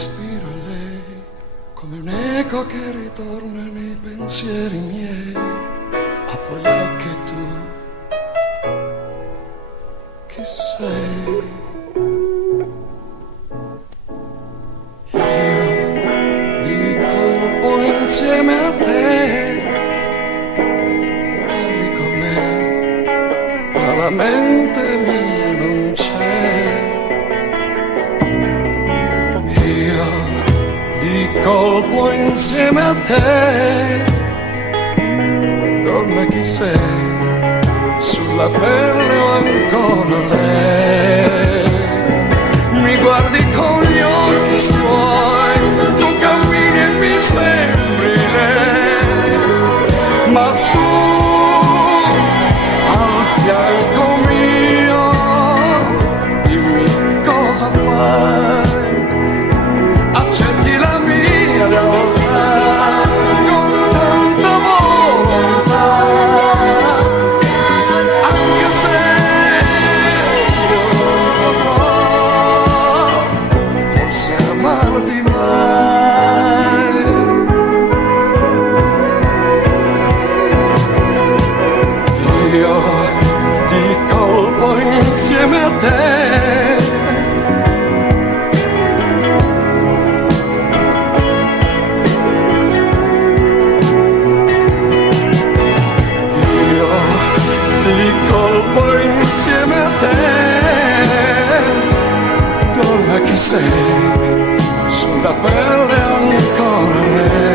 respiro è lei, come un eco che ritorna nei pensieri miei. Apro gli occhi e tu, chi sei? Io di colpo insieme a te, parli con me, ma la mente mia non c'è. Di colpo insieme a te, donna chi sei, sulla pelle o ancora lei. Mi guardi con gli occhi suoi, tu cammini e mi sembri lei, ma tu al fianco mio, dimmi cosa fai. Accetti la mia realtà con tanta volontà, anche se io non potrò forse amarti mai. Io di colpo insieme a te, poi insieme a te, donna chi sei, sulla pelle ancora lei.